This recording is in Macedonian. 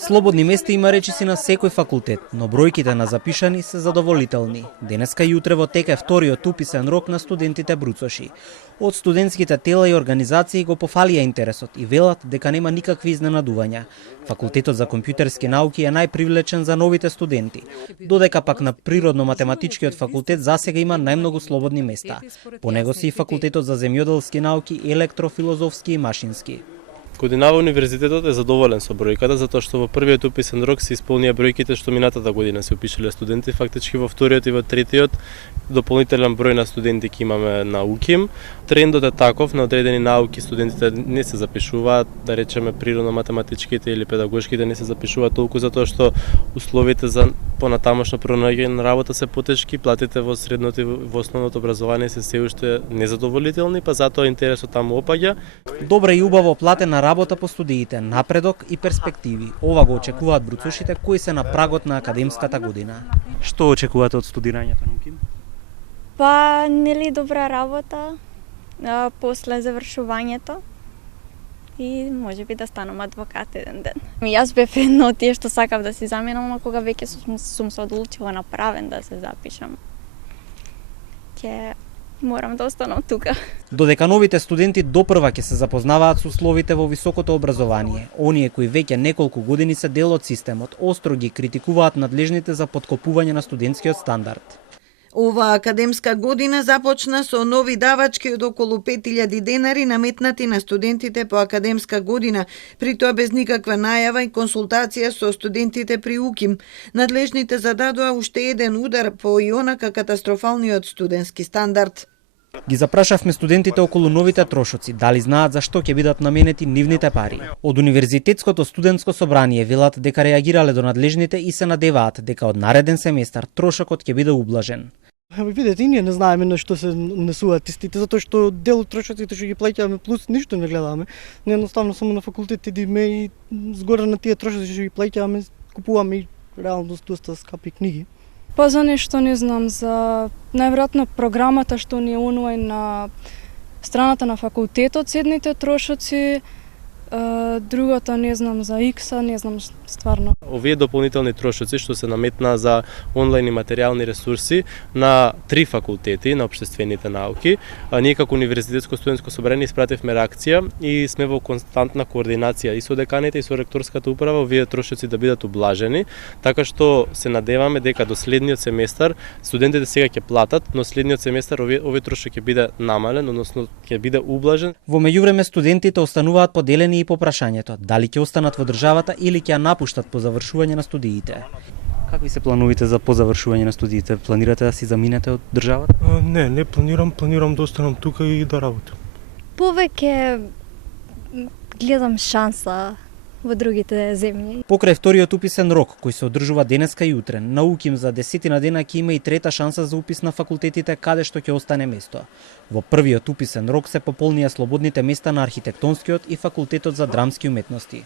Слободни места има речиси на секој факултет, но бројките на запишани се задоволителни. Денеска и утре во тек е вториот уписен рок на студентите бруцоши. Од студентските тела и организации го пофалија интересот и велат дека нема никакви изненадувања. Факултетот за компјутерски науки е најпривлечен за новите студенти, додека пак на природно-математичкиот факултет засега има најмногу слободни места. По него се и факултетот за земјоделски науки, електрофилозофски и машински. Годинава универзитетот е задоволен со бројката, затоа што во првиот уписен рок се исполнија бројките што минатата година се упишале студенти. Фактички во вториот и во третиот дополнителен број на студенти ќе имаме на УКИМ. Трендот е таков, на одредени науки студентите не се запишуваат, да речеме природно-математичките или педагошките не се запишуваат толку затоа што условите за понатамошно пронаѓање на работа се потешки, платите во средното и во основното образование се уште незадоволителни, па затоа интересот таму опаѓа. Добра и убаво платена работа по студиите, напредок и перспективи. Ова го очекуваат бруцушите кои се на прагот на академската година. Што очекувате од студирањето на УКИМ? Па, нели добра работа после завршувањето и можеби да станам адвокат еден ден. Јас бев едно од тие што сакав да си заменам, а кога веќе сум се одлучила направен да се запишам, ќе морам да останам тука. Додека новите студенти допрва ќе се запознаваат со условите во високото образование, оние кои веќе неколку години се дел од системот, остро ги критикуваат надлежните за поткопување на студентскиот стандард. Ова академска година започна со нови давачки од околу 5000 денари наметнати на студентите по академска година, при тоа без никаква најава и консултација со студентите при УКИМ. Надлежните зададоа уште еден удар по и онака катастрофалниот студентски стандард. Ги запрашавме студентите околу новите трошоци, дали знаат за што ќе бидат наменети нивните пари. Од Универзитетското студентско собрание велат дека реагирале до надлежните и се надеваат дека од нареден семестар трошокот ќе биде ублажен. Видете, и ние не знаеме на што се несуваат истите, затоа што дел од трошоците што ги плаќаме плюс ништо не гледаме. Не едноставно само на факултет идиме и згоре на тие трошоци што ги плаќаме, купуваме и реално доста скапи книги. Па за нешто не знам, за најверојатно програмата што ни е онлайн на страната на факултетот, седните трошоци, другото не знам за Икса, не знам стварно. Овие дополнителни трошоци што се наметнаа за онлайн и материјални ресурси на 3 факултети на општествените науки, ние како Универзитетско студентско собрание испративме реакција и сме во константна координација и со деканите и со ректорската управа овие трошоци да бидат ублажени, така што се надеваме дека до следниот семестар студентите сега ќе платат, но следниот семестар овој трошок ќе биде намален, односно ќе биде ублажен. Во меѓувреме студентите остануваат поделени и по прашањето дали ќе останат во државата или ќе ја напуштат по завршување на студиите. Какви се плановите за по завршување на студиите? Планирате да си заминете од државата? Не планирам да останам тука и да работам. Повеќе гледам шанса во другите земји. Покрај вториот уписен рок, кој се одржува денеска и утре, на УКИМ за 10 дена ќе има и трета шанса за упис на факултетите каде што ќе остане место. Во првиот уписен рок се пополнија слободните места на архитектонскиот и факултетот за драмски уметности.